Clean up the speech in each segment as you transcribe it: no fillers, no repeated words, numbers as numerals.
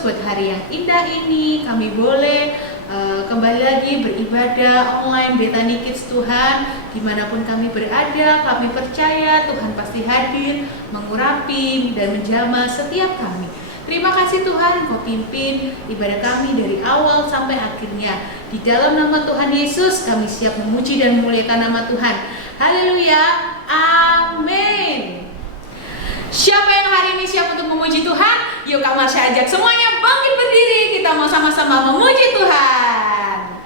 Yesus, buat hari yang indah ini kami boleh kembali lagi beribadah online Bethany Kids Tuhan. Dimanapun kami berada, kami percaya Tuhan pasti hadir, mengurapi dan menjamah setiap kami. Terima kasih Tuhan, Engkau pimpin ibadah kami dari awal sampai akhirnya. Di dalam nama Tuhan Yesus, kami siap memuji dan memuliakan nama Tuhan. Haleluya, amin. Siapa yang hari ini siap untuk memuji Tuhan? Yuk Kak Marsha ajak semuanya bangkit berdiri, kita mau sama-sama memuji Tuhan.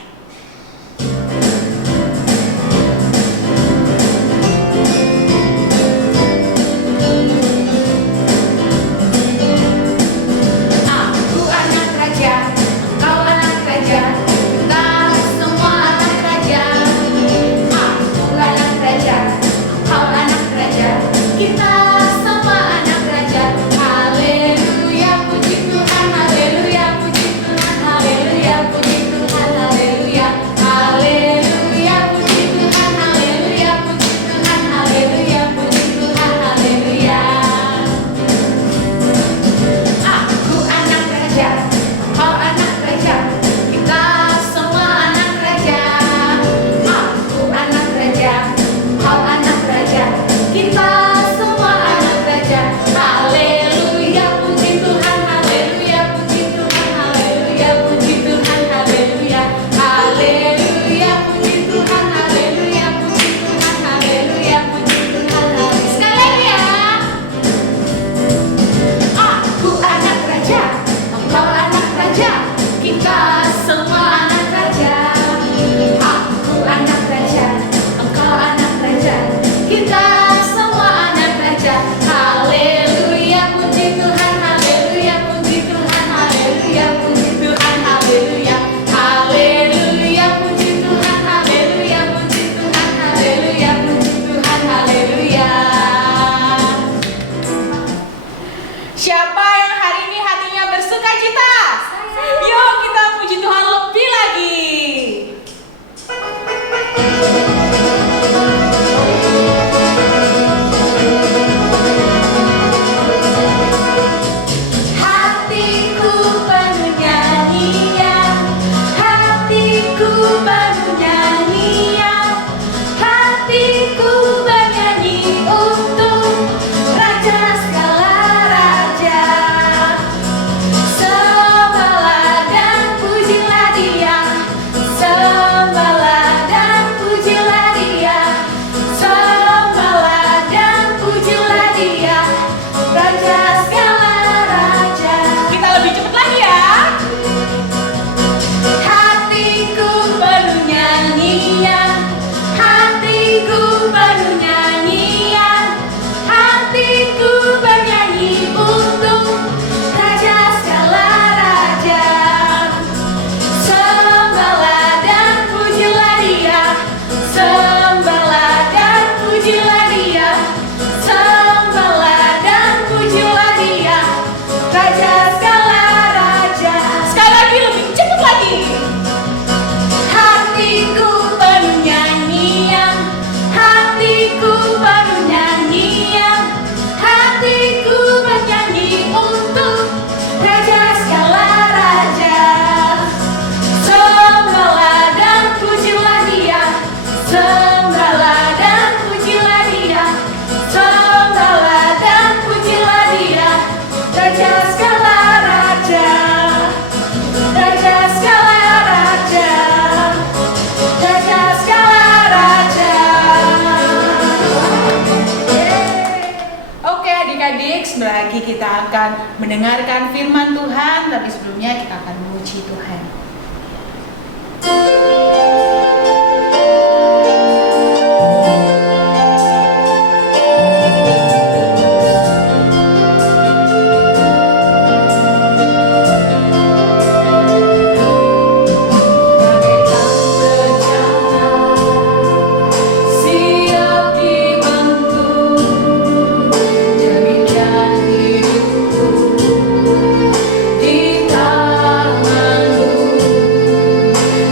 Kita akan mendengarkan firman Tuhan, tapi sebelumnya kita akan memuji Tuhan.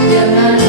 Dengan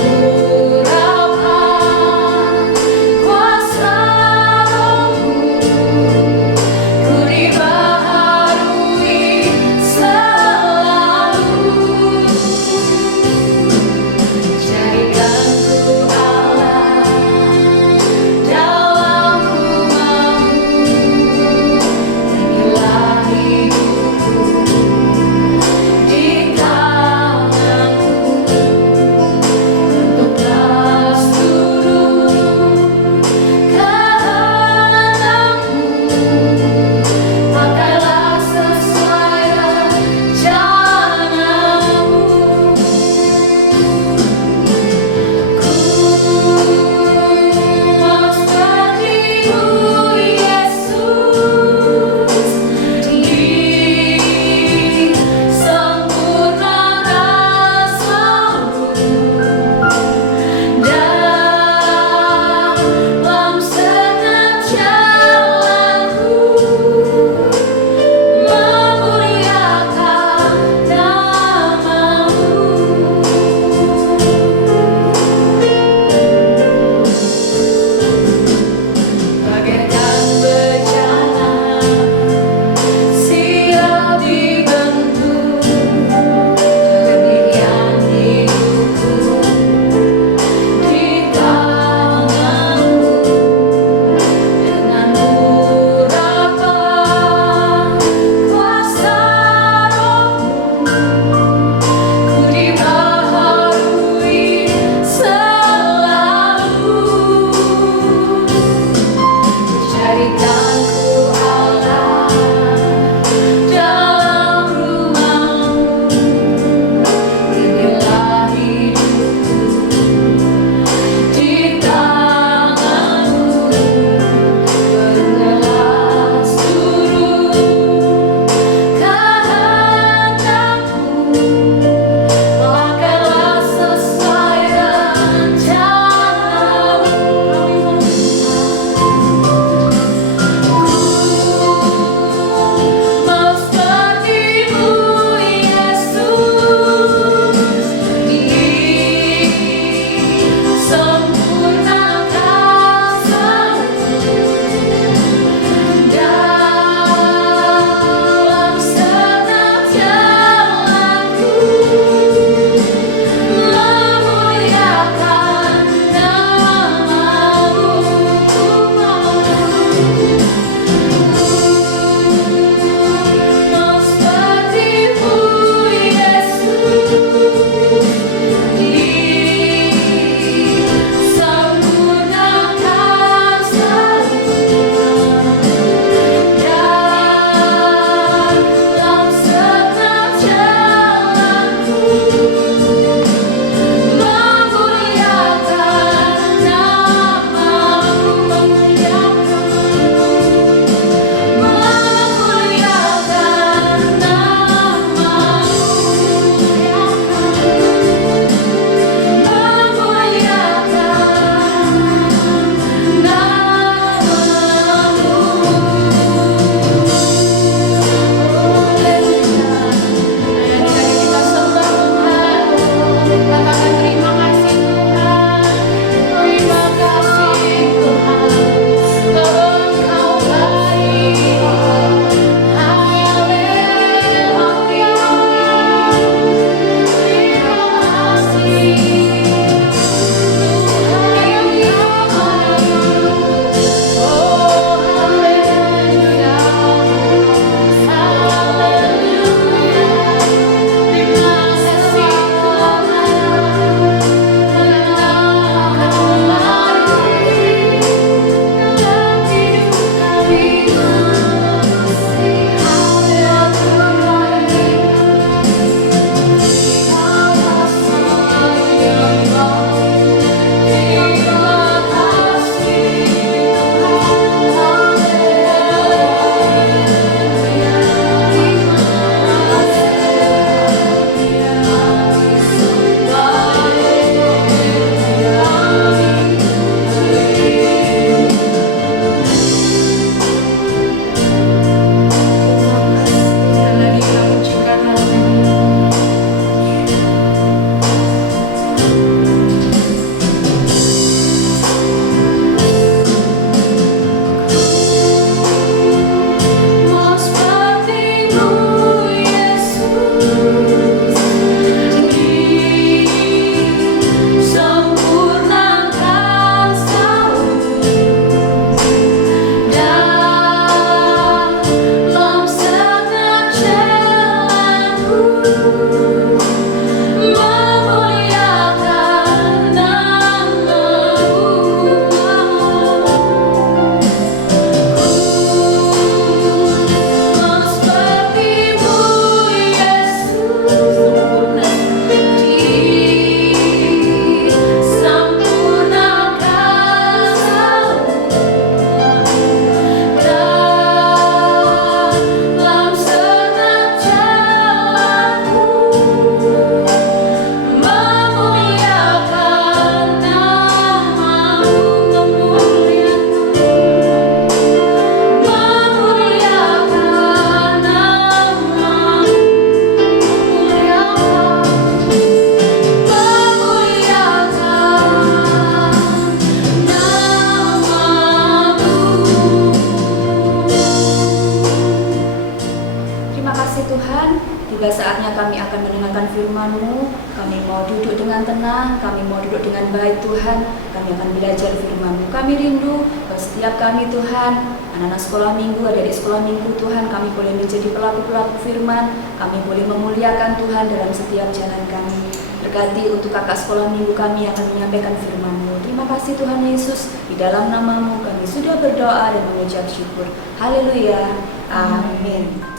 Tuhan, tiba saatnya kami akan mendengarkan firman-Mu. Kami mau duduk dengan tenang, kami mau duduk dengan baik Tuhan. Kami akan belajar firman-Mu. Kami rindu setiap kami Tuhan, anak-anak sekolah minggu, adik-adik sekolah minggu Tuhan, kami boleh menjadi pelaku-pelaku firman. Kami boleh memuliakan Tuhan dalam setiap jalan kami. Berkati untuk kakak sekolah minggu kami yang akan menyampaikan firman-Mu. Terima kasih Tuhan Yesus, di dalam nama-Mu kami sudah berdoa dan mengucap syukur. Haleluya. Amin.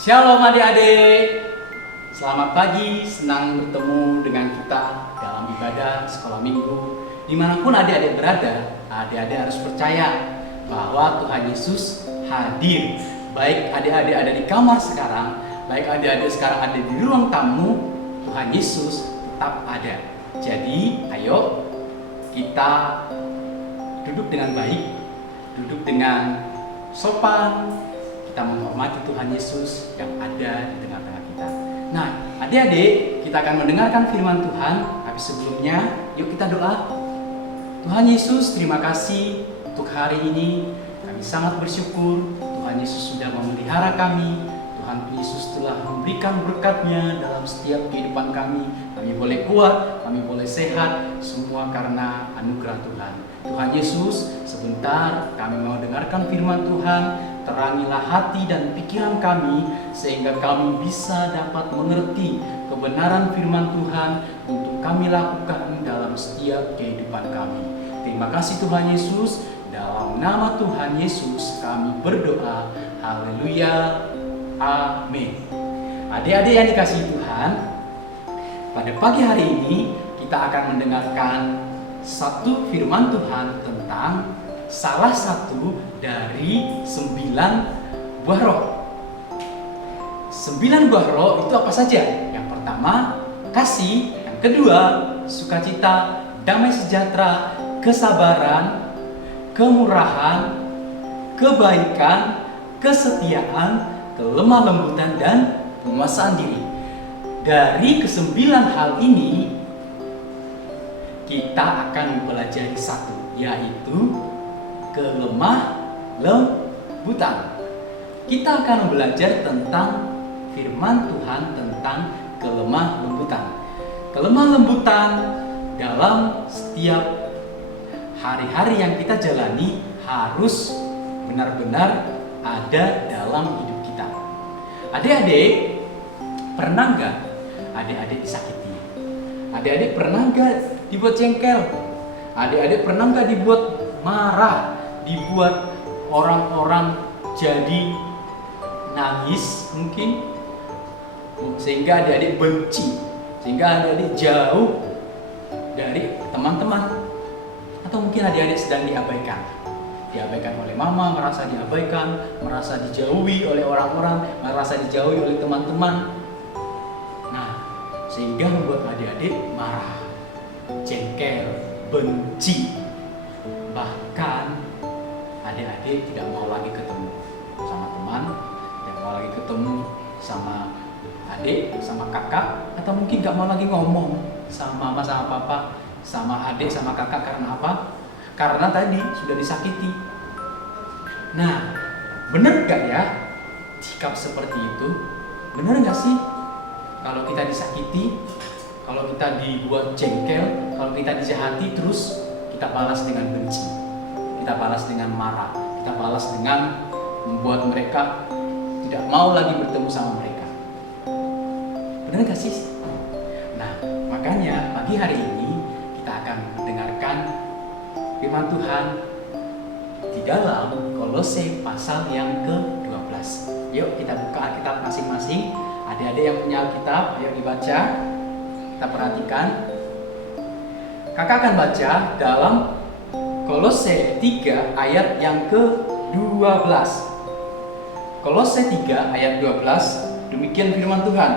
Shalom adik-adik, selamat pagi, senang bertemu dengan kita dalam ibadah sekolah minggu. Dimanapun adik-adik berada, adik-adik harus percaya bahwa Tuhan Yesus hadir. Baik adik-adik ada di kamar sekarang, baik adik-adik sekarang ada di ruang tamu, Tuhan Yesus tetap ada. Jadi ayo kita duduk dengan baik, duduk dengan sopan, kita menghormati Tuhan Yesus yang ada di tengah-tengah kita. Nah, adik-adik, kita akan mendengarkan firman Tuhan. Tapi sebelumnya, yuk kita doa. Tuhan Yesus, terima kasih untuk hari ini. Kami sangat bersyukur Tuhan Yesus sudah memelihara kami. Tuhan Yesus telah memberikan berkat-Nya dalam setiap kehidupan kami. Kami boleh kuat, kami boleh sehat, semua karena anugerah Tuhan. Tuhan Yesus, sebentar kami mau dengarkan firman Tuhan. Terangilah hati dan pikiran kami sehingga kami bisa dapat mengerti kebenaran firman Tuhan untuk kami lakukan dalam setiap kehidupan kami. Terima kasih Tuhan Yesus, dalam nama Tuhan Yesus kami berdoa. Haleluya. Amin. Adik-adik yang dikasihi Tuhan, pada pagi hari ini kita akan mendengarkan satu firman Tuhan tentang salah satu dari 9 buah roh. 9 buah roh itu apa saja? Yang pertama, kasih. Yang kedua, sukacita, damai sejahtera, kesabaran, kemurahan, kebaikan, kesetiaan, kelemah lembutan, dan penguasaan diri. Dari ke-9 hal ini, kita akan mempelajari satu, yaitu kelemah lembutan. Kita akan belajar tentang firman Tuhan tentang kelemah lembutan. Kelemah lembutan dalam setiap hari-hari yang kita jalani harus benar-benar ada dalam hidup kita. Adik-adik, pernah nggak adik-adik disakiti? Adik-adik pernah nggak dibuat jengkel? Adik-adik pernah nggak dibuat marah? Dibuat orang-orang jadi nangis mungkin, sehingga adik-adik benci, sehingga adik-adik jauh dari teman-teman, atau mungkin adik-adik sedang diabaikan oleh mama, merasa diabaikan, merasa dijauhi oleh orang-orang, merasa dijauhi oleh teman-teman. Nah, sehingga membuat adik-adik marah, jengkel, benci, bahkan adik-adik tidak mau lagi ketemu sama teman, tidak mau lagi ketemu sama adik, sama kakak, atau mungkin gak mau lagi ngomong sama mama, sama papa, sama adik, sama kakak. Karena apa? Karena tadi sudah disakiti. Nah, benar gak ya sikap seperti itu? Benar gak sih kalau kita disakiti, kalau kita dibuat jengkel, kalau kita dijahati, terus kita balas dengan benci, kita balas dengan marah, kita balas dengan membuat mereka tidak mau lagi bertemu sama mereka. Benar gak sih? Nah, makanya pagi hari ini kita akan mendengarkan firman Tuhan di dalam Kolose pasal yang ke-12. Yuk kita buka Alkitab masing-masing. Adik-adik yang punya Alkitab, ayo dibaca. Kita perhatikan. Kakak akan baca dalam Kolose 3 ayat yang ke-12. Kolose 3 ayat 12, demikian firman Tuhan.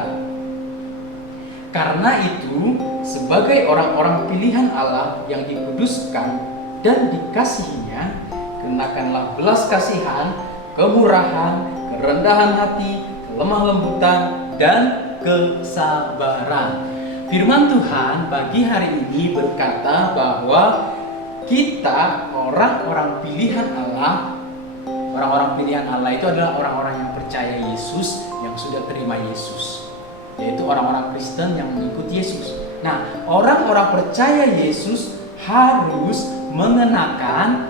Karena itu, sebagai orang-orang pilihan Allah yang dikuduskan dan dikasihinya, kenakanlah belas kasihan, kemurahan, kerendahan hati, kelemah lembutan, dan kesabaran. Firman Tuhan bagi hari ini berkata bahwa kita orang-orang pilihan Allah Orang-orang pilihan Allah itu adalah orang-orang yang percaya Yesus, yang sudah terima Yesus, yaitu orang-orang Kristen yang mengikuti Yesus. Nah, orang-orang percaya Yesus harus mengenakan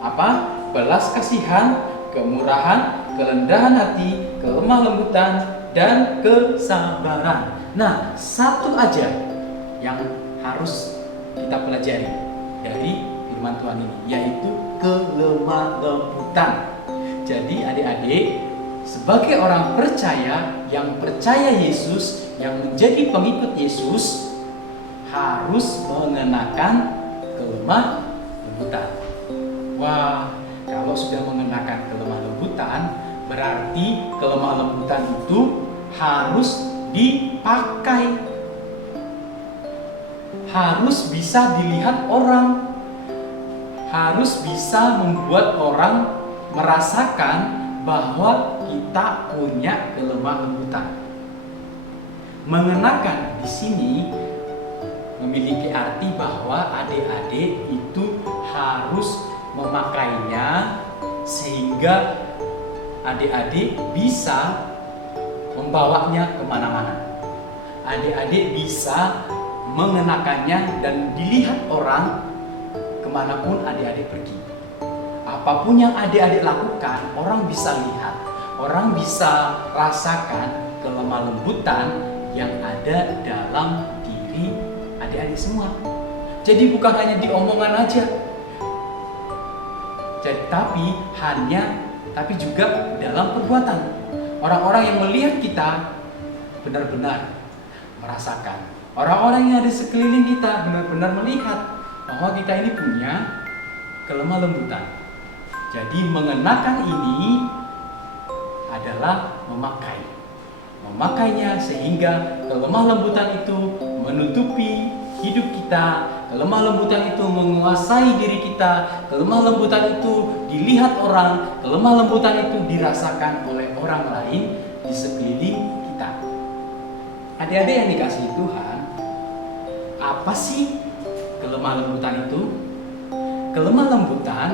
apa? Belas kasihan, kemurahan, kerendahan hati, kelemah lembutan, dan kesabaran. Nah, satu aja yang harus kita pelajari dari firman Tuhan ini, yaitu kelemah lembutan. Jadi adik-adik, sebagai orang percaya yang percaya Yesus, yang menjadi pengikut Yesus, harus mengenakan kelemah lembutan. Wah, kalau sudah mengenakan kelemah lembutan, berarti kelemah lembutan itu harus dipakai, harus bisa dilihat orang, harus bisa membuat orang merasakan bahwa kita punya kelemah lembutan. Mengenakan di sini memiliki arti bahwa adik-adik itu harus memakainya sehingga adik-adik bisa membawanya kemana-mana. Adik-adik bisa mengenakannya dan dilihat orang kemanapun adik-adik pergi. Apapun yang adik-adik lakukan, orang bisa lihat, orang bisa rasakan kelemah lembutan yang ada dalam diri adik-adik semua. Jadi bukan hanya di omongan aja, tapi juga dalam perbuatan. Orang-orang yang melihat kita benar-benar merasakan. Orang-orang yang ada di sekeliling kita benar-benar melihat bahwa kita ini punya kelemah lembutan. Jadi mengenakan ini adalah memakainya sehingga kelemah lembutan itu menutupi hidup kita, kelemah lembutan itu menguasai diri kita, kelemah lembutan itu dilihat orang, kelemah lembutan itu dirasakan oleh orang lain di sekeliling kita. Adik-adik yang dikasihi Tuhan, apa sih kelemah lembutan itu? Kelemah lembutan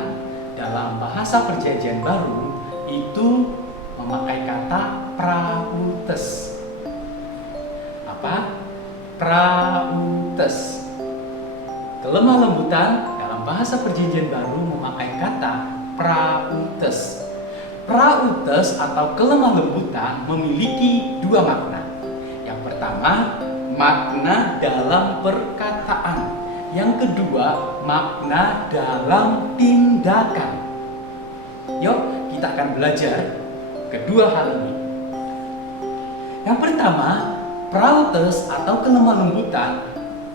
dalam bahasa Perjanjian Baru itu memakai kata prautes. Apa? Prautes. Kelemah lembutan dalam bahasa Perjanjian Baru memakai kata prautes. Prautes atau kelemah lembutan memiliki dua makna. Yang pertama, makna dalam perkataan. Yang kedua, makna dalam tindakan. Yuk, kita akan belajar kedua hal ini. Yang pertama, prautes atau kelemah lembutan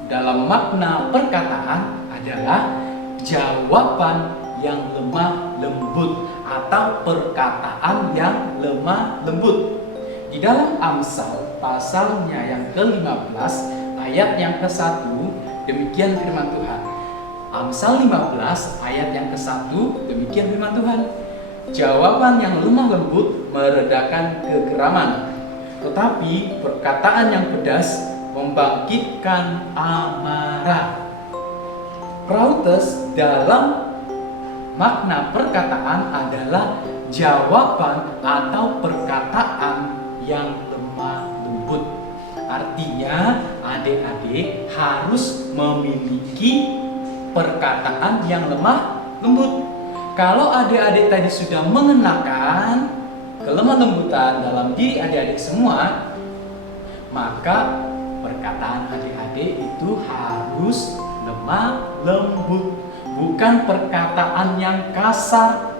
dalam makna perkataan adalah jawaban yang lemah lembut atau perkataan yang lemah lembut. Di dalam Amsal pasalnya yang ke-15 ayat yang ke-1 demikian firman Tuhan. Amsal 15 ayat yang ke-1 demikian firman Tuhan. Jawaban yang lemah lembut meredakan kegeraman, tetapi perkataan yang pedas membangkitkan amarah. Prautes dalam makna perkataan adalah jawaban atau perkataan yang lemah lembut. Artinya adik-adik harus memiliki perkataan yang lemah lembut. Kalau adik-adik tadi sudah mengenakan kelemah lembutan dalam diri adik-adik semua, maka perkataan adik-adik itu harus lemah lembut, bukan perkataan yang kasar,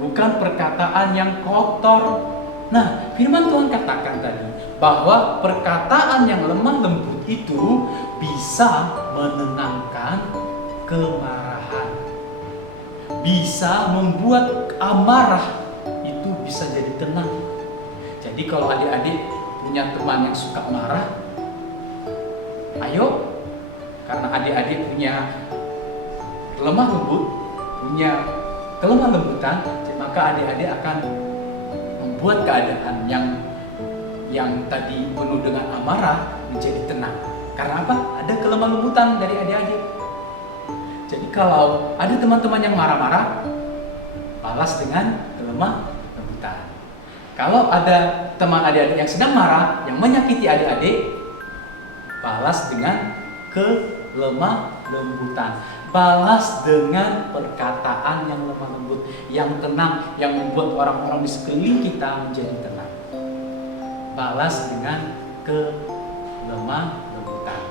bukan perkataan yang kotor. Nah, firman Tuhan katakan tadi bahwa perkataan yang lemah lembut itu bisa menenangkan kemarahan, bisa membuat amarah itu bisa jadi tenang. Jadi kalau adik-adik punya teman yang suka marah, ayo, karena adik-adik punya lemah lembut, punya kelemah lembutan, maka adik-adik akan membuat keadaan yang tadi penuh dengan amarah menjadi tenang. Karena apa? Ada kelemah lembutan dari adik-adik. Jadi kalau ada teman-teman yang marah-marah, balas dengan kelemah lembutan. Kalau ada teman adik-adik yang sedang marah, yang menyakiti adik-adik, balas dengan kelemah lembutan. Balas dengan perkataan yang lemah lembut, yang tenang, yang membuat orang-orang di sekeliling kita menjadi tenang. Balas dengan kelemah lembutan.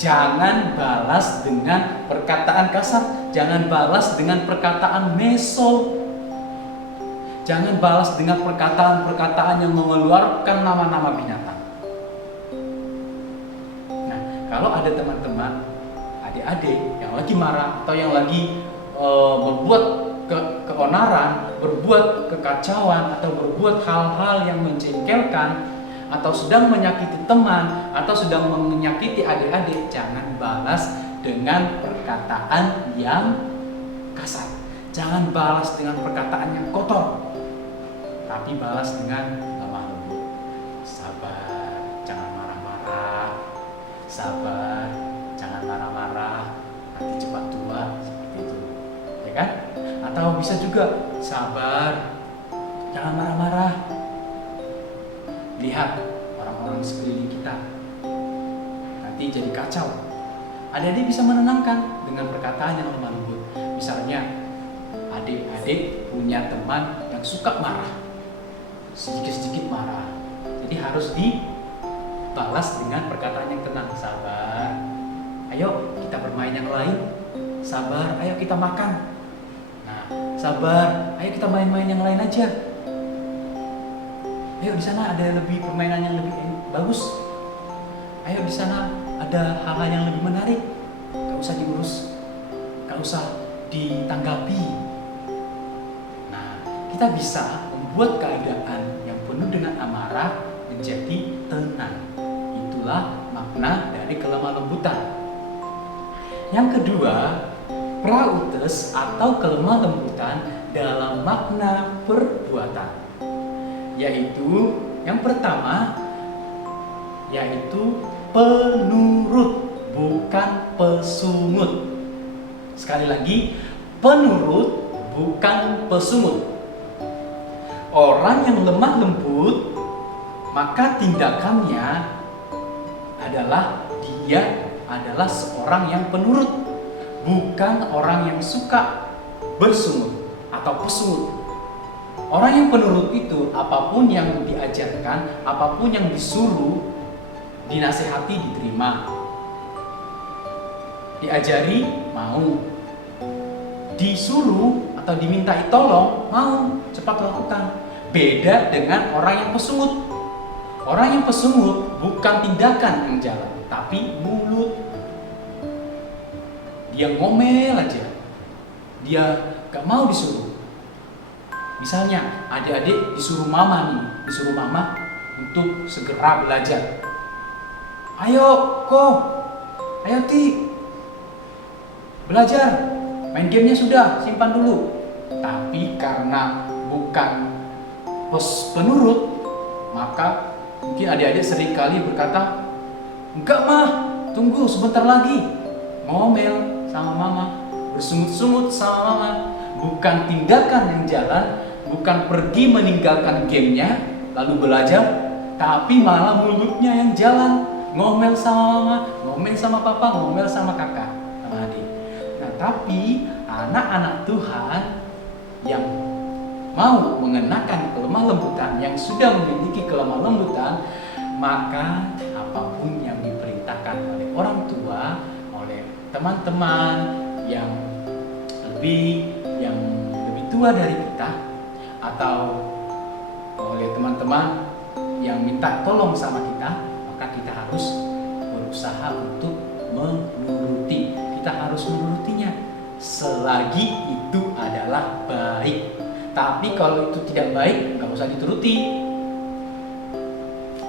Jangan balas dengan perkataan kasar, jangan balas dengan perkataan mesol. Jangan balas dengan perkataan-perkataan yang mengeluarkan nama-nama binatang. Nah, kalau ada teman-teman, adik-adik yang lagi marah atau yang lagi berbuat keonaran, berbuat kekacauan atau berbuat hal-hal yang menjengkelkan, atau sedang menyakiti teman, atau sedang menyakiti adik-adik, jangan balas dengan perkataan yang kasar. Jangan balas dengan perkataan yang kotor, tapi balas dengan lemah lembut. Sabar, jangan marah-marah. Sabar, jangan marah-marah. Nanti cepat tua, seperti itu, ya kan? Atau bisa juga sabar, jangan marah-marah. Lihat orang-orang di sekeliling kita nanti jadi kacau. Adik-adik bisa menenangkan dengan perkataan yang lemah lembut. Misalnya, adik-adik punya teman yang suka marah, sedikit-sedikit marah. Jadi harus dibalas dengan perkataan yang tenang. Sabar, ayo kita bermain yang lain. Sabar, ayo kita makan. Nah, sabar, ayo kita main-main yang lain aja. Ayo di sana ada lebih permainan yang lebih bagus. Ayo di sana ada hal-hal yang lebih menarik. Gak usah diurus, gak usah ditanggapi. Nah, kita bisa membuat keadaan yang penuh dengan amarah menjadi tenang. Itulah makna dari kelemah lembutan. Yang kedua, prautes atau kelemah lembutan dalam makna perbuatan. Yaitu yang pertama, yaitu penurut, bukan pesungut. Sekali lagi, penurut bukan pesungut. Orang yang lemah lembut, maka tindakannya adalah dia adalah seorang yang penurut, bukan orang yang suka bersungut atau pesungut. Orang yang penurut itu apapun yang diajarkan, apapun yang disuruh, dinasehati diterima. Diajari mau. Disuruh atau dimintai tolong mau, cepat lakukan. Beda dengan orang yang pesungut. Orang yang pesungut bukan tindakan yang jalan, tapi mulut. Dia ngomel aja. Dia gak mau disuruh. Misalnya adik-adik disuruh mama untuk segera belajar. Ayo ayo Ti, belajar, main gamenya sudah, simpan dulu. Tapi karena bukan penurut, maka mungkin adik-adik sering kali berkata, enggak mah, tunggu sebentar lagi. Ngomel sama mama, bersungut-sungut sama mama. Bukan tindakan yang jalan, bukan pergi meninggalkan gamenya lalu belajar, tapi malah mulutnya yang jalan, ngomel sama mama, ngomel sama papa, ngomel sama kakak, sama adik. Nah, tapi anak-anak Tuhan yang mau mengenakan kelemah lembutan, yang sudah memiliki kelemah lembutan, maka apapun yang diperintahkan oleh orang tua, oleh teman-teman yang lebih tua dari kita, atau oleh teman-teman yang minta tolong sama kita, maka kita harus berusaha untuk menuruti. Kita harus menurutinya selagi itu adalah baik. Tapi kalau itu tidak baik, nggak usah dituruti,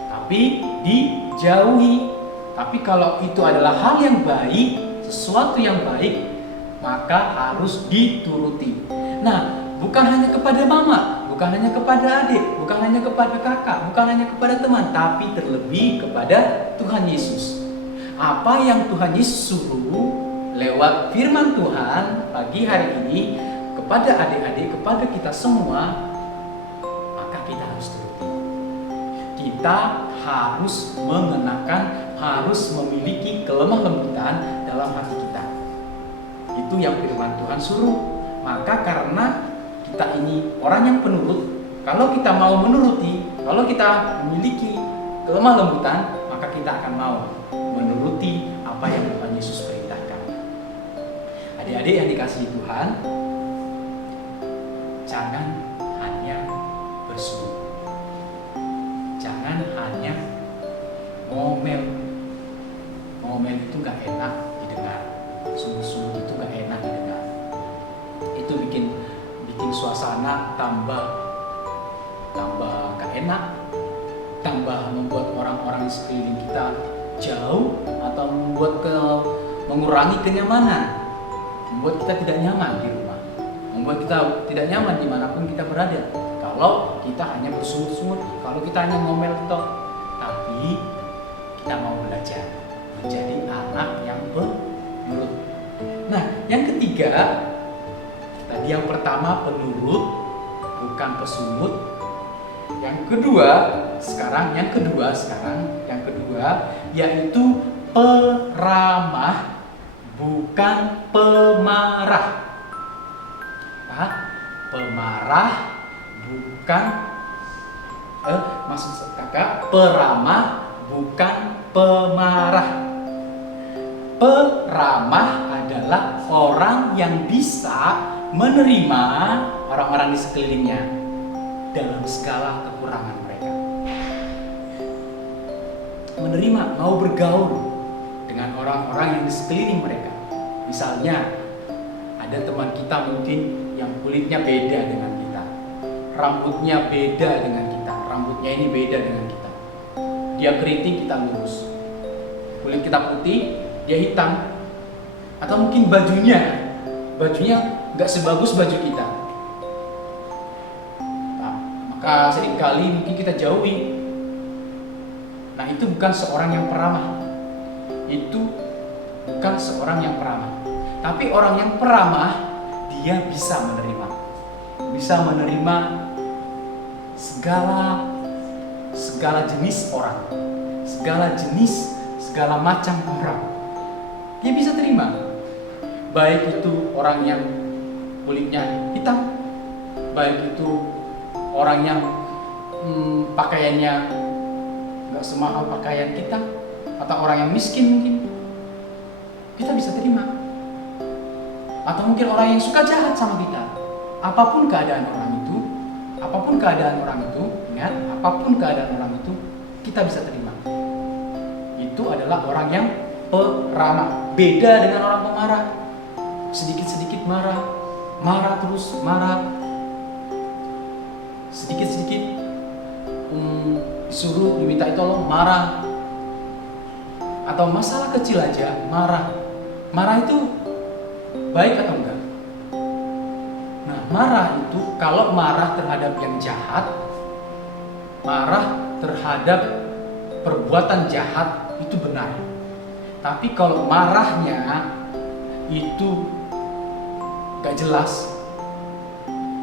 tapi dijauhi. Tapi kalau itu adalah hal yang baik, sesuatu yang baik, maka harus dituruti. Nah, bukan hanya kepada mama, bukan hanya kepada adik, bukan hanya kepada kakak, bukan hanya kepada teman, tapi terlebih kepada Tuhan Yesus. Apa yang Tuhan Yesus suruh lewat firman Tuhan pagi hari ini kepada adik-adik, kepada kita semua, maka kita harus turuti. Kita harus mengenakan, harus memiliki kelemah lembutan dalam hati kita. Itu yang firman Tuhan suruh. Maka karena kita ini orang yang penurut, kalau kita mau menuruti, kalau kita memiliki kelemah lembutan, maka kita akan mau menuruti apa yang Tuhan Yesus perintahkan. Adik-adik yang dikasihi Tuhan, jangan hanya bersulut, jangan hanya ngomel. Ngomel itu gak enak didengar, sulut-sulut itu gak enak didengar. Itu bikin suasana tambah gak enak, tambah membuat orang-orang di sekeliling kita jauh, atau mengurangi kenyamanan, membuat kita tidak nyaman di rumah, membuat kita tidak nyaman dimanapun kita berada. Kalau kita hanya bersungut-sungut, kalau kita hanya ngomel toh, tapi kita mau belajar menjadi anak yang penurut. Nah, yang ketiga, tadi yang pertama penurut, bukan pesungut. Yang kedua sekarang yaitu peramah, bukan pemarah. Nah, pemarah bukan maksud kakak, peramah bukan pemarah. Peramah adalah orang yang bisa menerima orang-orang di sekelilingnya dalam segala kekurangan mereka. Menerima, mau bergaul dengan orang-orang yang di sekeliling mereka. Misalnya, ada teman kita mungkin yang kulitnya beda dengan kita, rambutnya beda dengan kita, rambutnya ini beda dengan kita. Dia keriting, kita lurus. Kulit kita putih, dia hitam. Atau mungkin bajunya nggak sebagus baju kita. Nah, maka seringkali mungkin kita jauhi. Nah, itu bukan seorang yang peramah. Itu bukan seorang yang peramah. Tapi orang yang peramah, dia bisa menerima. Bisa menerima segala jenis orang, segala macam orang. Dia bisa terima. Baik itu orang yang kulitnya hitam, baik itu orang yang pakaiannya nggak semahal pakaian kita, atau orang yang miskin mungkin, kita bisa terima. Atau mungkin orang yang suka jahat sama kita. Apapun keadaan orang itu, ingat, apapun keadaan orang itu, kita bisa terima. Itu adalah orang yang peramah. Beda dengan orang pemarah. Sedikit-sedikit marah terus, sedikit-sedikit disuruh diminta tolong, marah. Atau masalah kecil aja marah. Marah itu baik atau enggak? Nah, marah itu, kalau marah terhadap yang jahat, marah terhadap perbuatan jahat, itu benar. Tapi kalau marahnya itu gak jelas,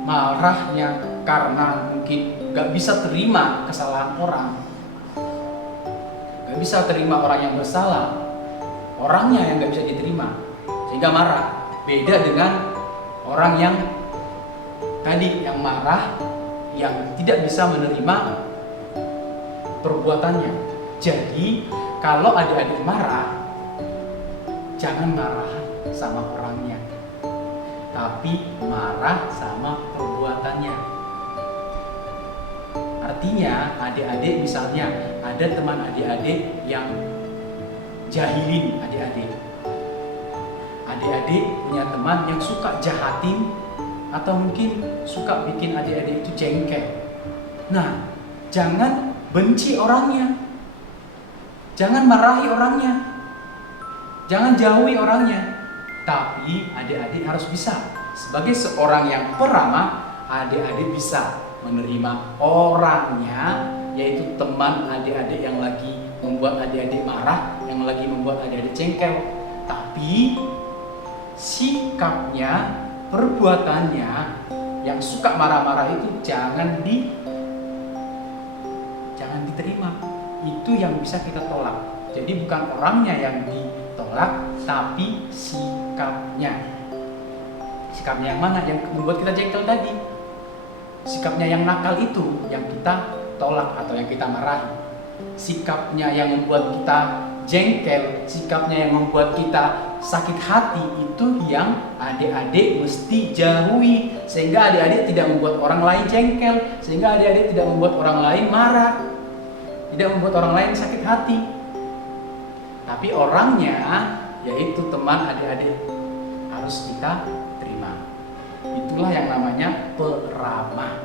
marahnya karena mungkin gak bisa terima kesalahan orang, gak bisa terima orang yang bersalah, orangnya yang gak bisa diterima, sehingga marah. Beda dengan orang yang tadi, yang marah, yang tidak bisa menerima perbuatannya. Jadi kalau adik-adik marah, jangan marah sama orangnya, tapi marah sama perbuatannya. Artinya adik-adik, misalnya ada teman adik-adik yang jahilin adik-adik. Adik-adik punya teman yang suka jahatin, atau mungkin suka bikin adik-adik itu jengkel. Nah, jangan benci orangnya, jangan marahi orangnya, jangan jauhi orangnya. Tapi adik-adik harus bisa, sebagai seorang yang peramah, adik-adik bisa menerima orangnya, yaitu teman adik-adik yang lagi membuat adik-adik marah, yang lagi membuat adik-adik jengkel. Tapi sikapnya, perbuatannya yang suka marah-marah itu jangan diterima. Itu yang bisa kita tolak. Jadi bukan orangnya yang ditolak, tapi sikapnya. Sikapnya yang mana? Yang membuat kita jengkel tadi. Sikapnya yang nakal itu yang kita tolak atau yang kita marahi. Sikapnya yang membuat kita jengkel, sikapnya yang membuat kita sakit hati, itu yang adik-adik mesti jauhi. Sehingga adik-adik tidak membuat orang lain jengkel, sehingga adik-adik tidak membuat orang lain marah, tidak membuat orang lain sakit hati. Tapi orangnya, yaitu teman adik-adik, harus kita terima. Itulah yang namanya peramah.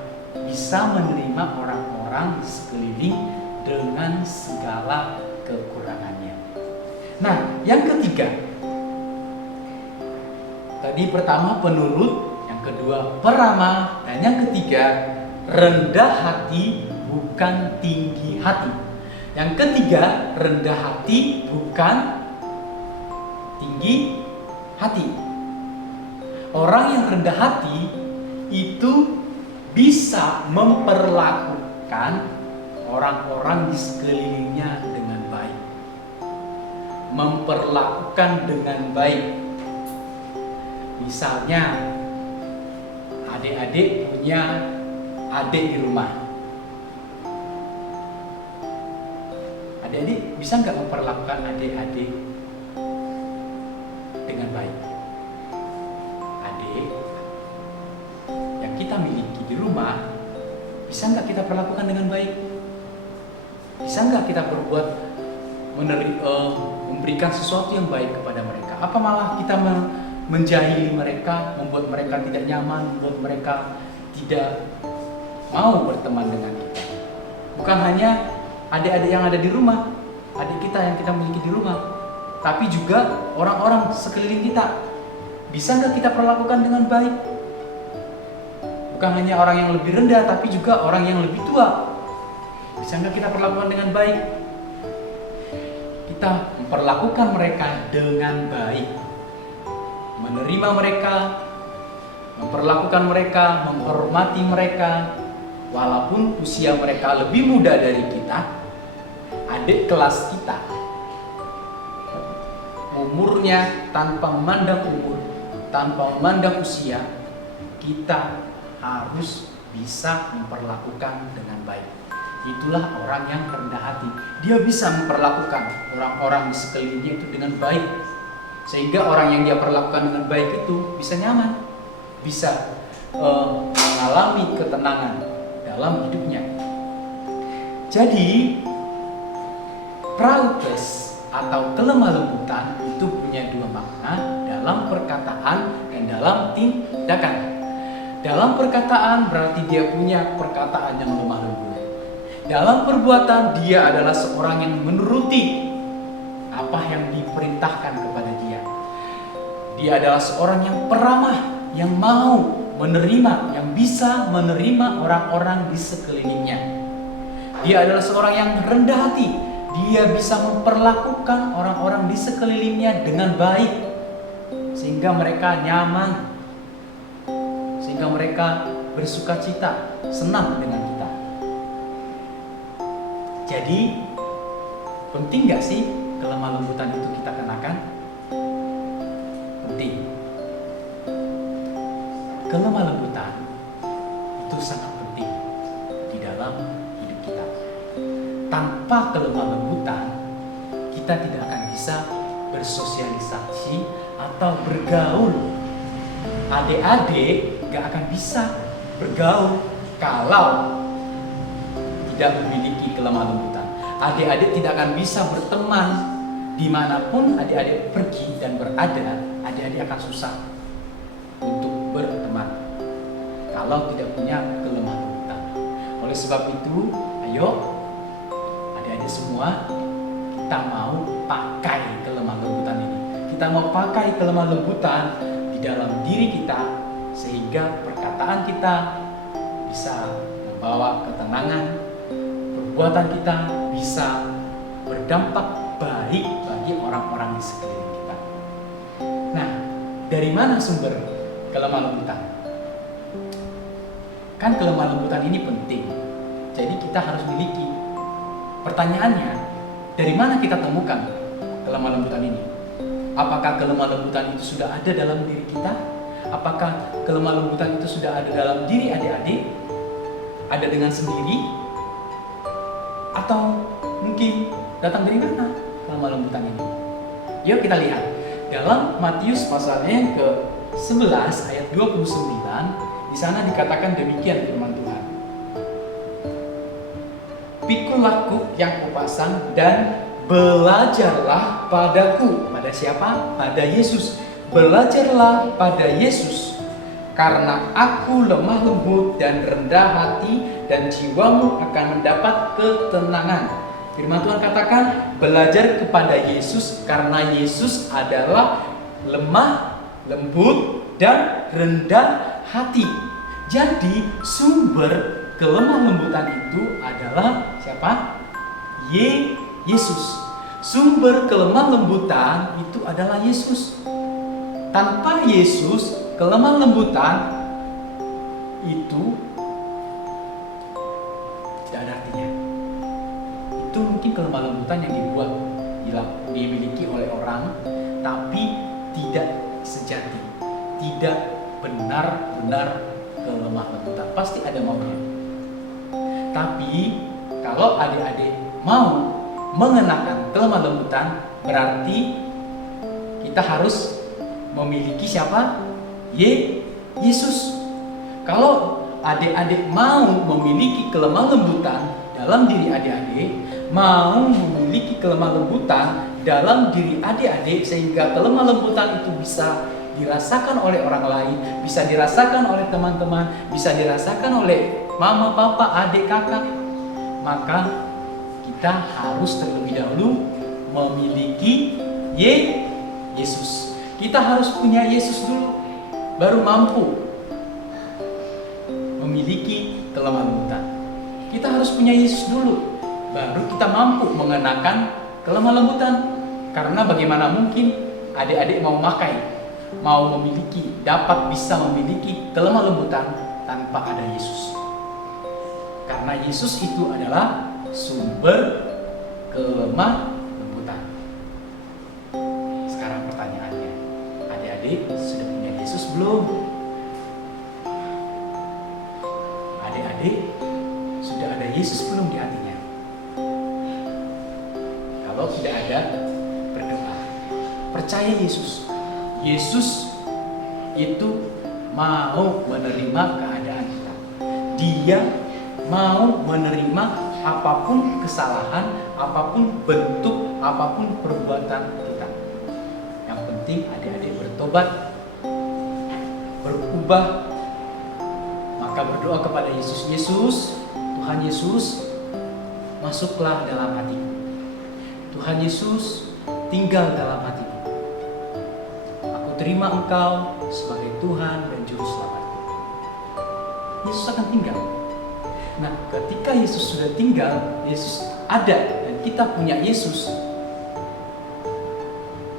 Bisa menerima orang-orang di sekeliling dengan segala kekurangannya. Nah, yang ketiga, tadi pertama penurut, yang kedua peramah, dan yang ketiga rendah hati bukan tinggi hati. Yang ketiga rendah hati bukan tinggi hati. Orang yang rendah hati itu bisa memperlakukan orang-orang di sekelilingnya dengan baik. Memperlakukan dengan baik. Misalnya, adik-adik punya adik di rumah. Adik-adik bisa nggak memperlakukan adik-adik dengan baik? Adik yang kita miliki di rumah, bisa nggak kita perlakukan dengan baik? Bisa nggak kita berbuat memberikan sesuatu yang baik kepada mereka? Apa malah kita menjahili mereka, membuat mereka tidak nyaman, membuat mereka tidak mau berteman dengan kita? Bukan hanya adik-adik yang ada di rumah, adik kita yang kita miliki di rumah, tapi juga orang-orang sekeliling kita. Bisa nggak kita perlakukan dengan baik? Bukan hanya orang yang lebih rendah, tapi juga orang yang lebih tua. Bisa nggak kita perlakukan dengan baik? Kita memperlakukan mereka dengan baik, menerima mereka, memperlakukan mereka, menghormati mereka, walaupun usia mereka lebih muda dari kita, adik kelas kita, umurnya tanpa memandang umur, tanpa memandang usia, kita harus bisa memperlakukan dengan baik. Itulah orang yang rendah hati. Dia bisa memperlakukan orang-orang di sekelilingnya itu dengan baik, sehingga orang yang dia perlakukan dengan baik itu bisa nyaman, bisa mengalami ketenangan dalam hidupnya. Jadi proudness atau kelemah lembutan itu punya dua makna dalam perkataan dan dalam tindakan. Dalam perkataan berarti dia punya perkataan yang lemah lembut. Dalam perbuatan dia adalah seorang yang menuruti apa yang diperintahkan kepada dia. Dia adalah seorang yang peramah, yang mau menerima, yang bisa menerima orang-orang di sekelilingnya. Dia adalah seorang yang rendah hati. Dia bisa memperlakukan orang-orang di sekelilingnya dengan baik, sehingga mereka nyaman, sehingga mereka bersukacita, senang dengan kita. Jadi, penting gak sih kelemah lembutan itu kita kenakan? Penting. Kelemah lembutan itu sangat penting di dalam hidup kita. Tanpa kelemah lembutan, kita tidak akan bisa bersosialisasi atau bergaul. Adik-adik gak akan bisa bergaul kalau tidak memiliki kelemah lembutan. Adik-adik tidak akan bisa berteman dimanapun adik-adik pergi dan berada. Adik-adik akan susah untuk berteman kalau tidak punya kelemah lembutan. Oleh sebab itu, ayo adik-adik semua, kita mau pakai kelemah lembutan ini. Kita mau pakai kelemah lembutan di dalam diri kita, sehingga perkataan kita bisa membawa ketenangan, perbuatan kita bisa berdampak baik bagi orang-orang di sekeliling kita. Nah, dari mana sumber kelemah lembutan. Kan kelemah lembutan ini penting. Jadi kita harus miliki. Pertanyaannya, dari mana kita temukan kelemah lembutan ini? Apakah kelemah lembutan itu sudah ada dalam diri kita? Apakah kelemah lembutan itu sudah ada dalam diri adik-adik? Ada dengan sendiri? Atau mungkin datang dari mana kelemah lembutan ini? Yuk kita lihat. Dalam Matius pasalnya yang ke-11 ayat 29, di sana dikatakan demikian firman Tuhan. Pikul laku yang kupasang dan belajarlah padaku. Pada siapa? Pada Yesus. Belajarlah pada Yesus. Karena aku lemah lembut dan rendah hati, dan jiwamu akan mendapat ketenangan. Firman Tuhan katakan belajar kepada Yesus karena Yesus adalah lemah, lembut, dan rendah hati. Jadi sumber kelemah lembutan itu adalah siapa? Yesus. Sumber kelemah lembutan itu adalah Yesus. Tanpa Yesus, kelemah lembutan itu tidak ada artinya. Itu mungkin kelemah lembutan yang dimiliki oleh orang, tapi tidak sejati, tidak benar-benar kelemah lembutan. Pasti ada maunya. Tapi kalau adik-adik mau mengenakan kelemah lembutan, berarti kita harus memiliki siapa? Yesus. Kalau adik-adik mau memiliki kelemah lembutan dalam diri adik-adik, mau memiliki kelemah lembutan dalam diri adik-adik, sehingga kelemah lembutan itu bisa dirasakan oleh orang lain, bisa dirasakan oleh teman-teman, bisa dirasakan oleh mama, papa, adik, kakak, maka kita harus terlebih dahulu memiliki Yesus. Kita harus punya Yesus dulu, baru mampu memiliki kelemah lembutan. Kita harus punya Yesus dulu, baru kita mampu mengenakan kelemah lembutan. Karena bagaimana mungkin adik-adik mau memiliki, dapat bisa memiliki kelemah lembutan tanpa ada Yesus. Karena Yesus itu adalah sumber kelemah lembutan. Sekarang pertanyaannya, adik-adik sudah punya Yesus belum? Adik-adik sudah ada Yesus belum di hatinya? Kalau tidak ada, berdoa. Percaya Yesus. Yesus itu mau menerima keadaan kita. Dia mau menerima apapun kesalahan, apapun bentuk, apapun perbuatan kita. Yang penting adik-adik bertobat, berubah. Maka berdoa kepada Yesus. Yesus, Tuhan Yesus, masuklah dalam hatiku. Tuhan Yesus, tinggal dalam hatiku. Aku terima Engkau sebagai Tuhan dan Juru Selamatku. Yesus akan tinggal. Nah, ketika Yesus sudah tinggal, Yesus ada dan kita punya Yesus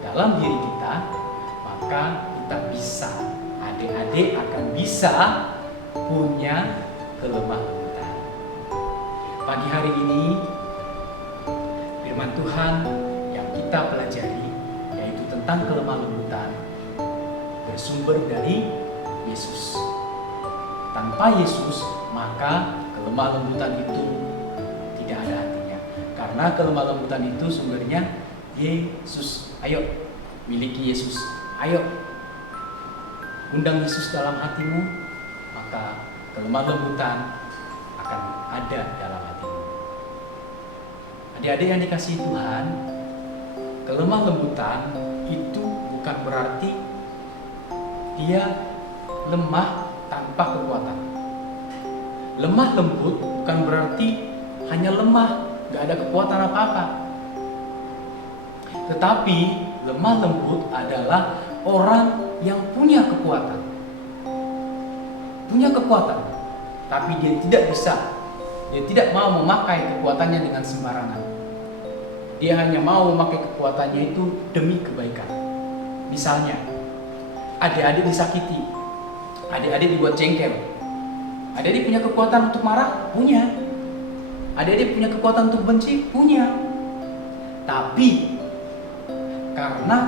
dalam diri kita, maka kita bisa, adik-adik akan bisa punya kelemah lembutan. Pagi hari ini firman Tuhan yang kita pelajari yaitu tentang kelemah lembutan bersumber dari Yesus. Tanpa Yesus, maka kelemah lembutan itu tidak ada artinya. Karena kelemah lembutan itu sumbernya Yesus. Ayo, miliki Yesus. Ayo, undang Yesus dalam hatimu, maka kelemah lembutan akan ada dalam hatimu. Adik-adik yang dikasihi Tuhan, kelemah lembutan itu bukan berarti dia lemah tanpa kekuatan. Lemah lembut bukan berarti hanya lemah, gak ada kekuatan apa-apa. Tetapi lemah lembut adalah orang yang punya kekuatan. Punya kekuatan, tapi dia tidak bisa. Dia tidak mau memakai kekuatannya dengan sembarangan. Dia hanya mau memakai kekuatannya itu demi kebaikan. Misalnya, adik-adik disakiti, Adik-adik dibuat jengkel. Adik-adik punya kekuatan untuk marah? Punya. Adik-adik punya kekuatan untuk benci? Punya. Tapi karena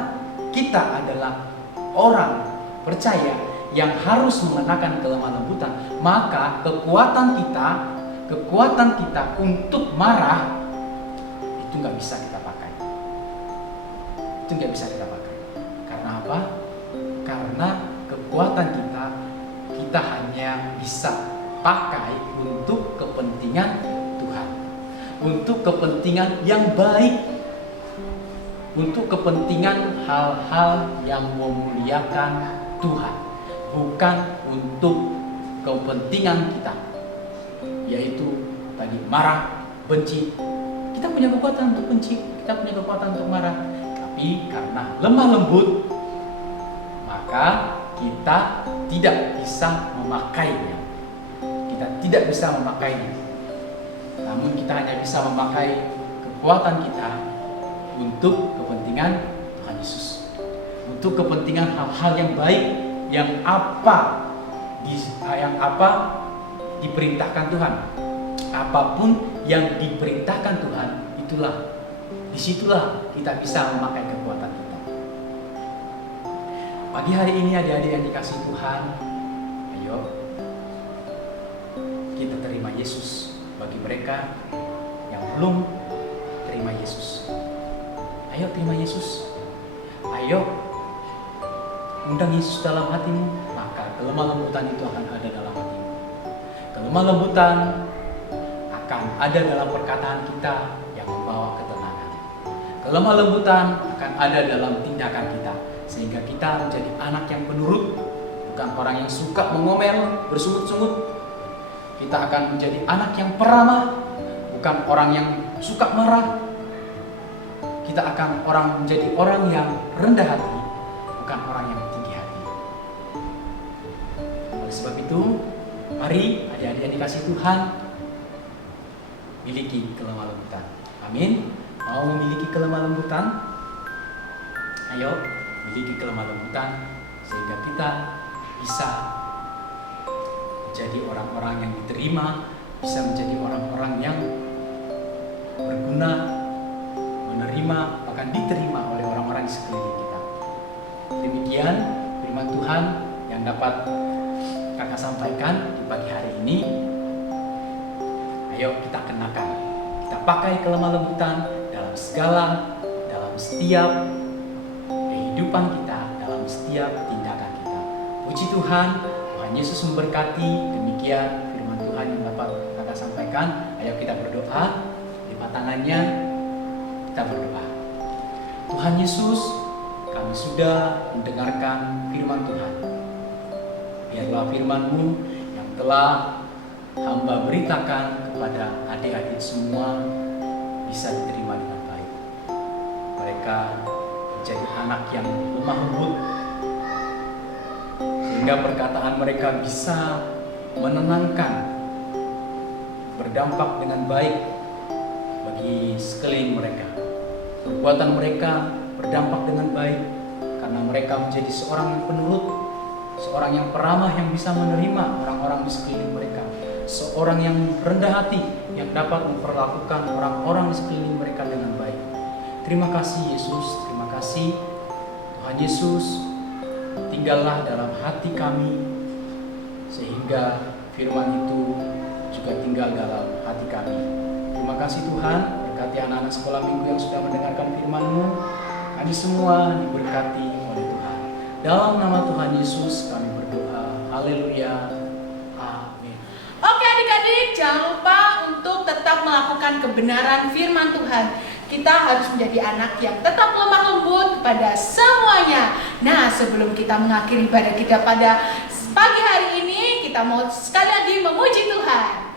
kita adalah orang percaya yang harus mengenakan kelemah lembutan, maka kekuatan kita untuk marah itu nggak bisa kita pakai. Itu nggak bisa kita pakai. Karena apa? Karena kekuatan kita hanya bisa pakai untuk kepentingan Tuhan, untuk kepentingan yang baik, untuk kepentingan hal-hal yang memuliakan Tuhan, bukan untuk kepentingan kita, yaitu tadi marah, benci. Kita punya kekuatan untuk benci, kita punya kekuatan untuk marah, tapi karena lemah lembut, maka kita tidak bisa memakainya. Kita tidak bisa memakainya. Namun kita hanya bisa memakai kekuatan kita untuk kepentingan Tuhan Yesus, untuk kepentingan hal-hal yang baik, yang apa diperintahkan Tuhan. Apapun yang diperintahkan Tuhan, disitulah kita bisa memakai kekuatan kita. Pagi hari ini adik-adik yang dikasih Tuhan, ayo kita terima Yesus. Bagi mereka yang belum terima Yesus, ayo terima Yesus. Ayo undang Yesus dalam hatimu, maka kelemah lembutan itu akan ada dalam hatimu. Kelemah lembutan akan ada dalam perkataan kita yang membawa ketenangan. Kelemah lembutan akan ada dalam tindakan kita, sehingga kita menjadi anak yang penurut, bukan orang yang suka mengomel, bersungut-sungut. Kita akan menjadi anak yang peramah, bukan orang yang suka marah. Kita akan menjadi orang yang rendah hati, bukan orang yang tinggi hati. Oleh sebab itu, mari adik-adik yang dikasih Tuhan, miliki kelemah lembutan. Amin. Mau memiliki kelemah lembutan? Ayo miliki kelemah lembutan, sehingga kita bisa menjadi orang-orang yang diterima, bisa menjadi orang-orang yang berguna, menerima, bahkan diterima oleh orang-orang di sekeliling kita. Demikian firman Tuhan yang dapat kakak sampaikan di pagi hari ini. Ayo kita kenakan, kita pakai kelemah lembutan dalam setiap kehidupan kita, dalam setiap tindakan kita. Puji Tuhan, Tuhan Yesus memberkati. Demikian firman Tuhan yang dapat kakak sampaikan. Ayo kita berdoa, lipat tangannya, kita berdoa. Tuhan Yesus, kami sudah mendengarkan firman Tuhan. Biarlah firman-Mu yang telah hamba beritakan kepada adik-adik semua bisa diterima dengan baik. Mereka menjadi anak yang lemah lembut, sehingga perkataan mereka bisa menenangkan, berdampak dengan baik bagi sekeliling mereka. Perbuatan mereka berdampak dengan baik karena mereka menjadi seorang yang penurut, seorang yang peramah yang bisa menerima orang-orang di sekeliling mereka, seorang yang rendah hati yang dapat memperlakukan orang-orang di sekeliling mereka dengan baik. Terima kasih Yesus, terima kasih Tuhan Yesus. Tinggallah dalam hati kami, sehingga firman itu juga tinggal dalam hati kami. Terima kasih Tuhan, berkati anak-anak sekolah minggu yang sudah mendengarkan firman-Mu. Kami semua diberkati oleh Tuhan. Dalam nama Tuhan Yesus kami berdoa. Haleluya. Amin. Oke adik-adik, jangan lupa untuk tetap melakukan kebenaran firman Tuhan. Kita harus menjadi anak yang tetap lemah lembut kepada semuanya. Nah, sebelum kita mengakhiri ibadah kita pada pagi hari ini, kita mau sekali lagi memuji Tuhan.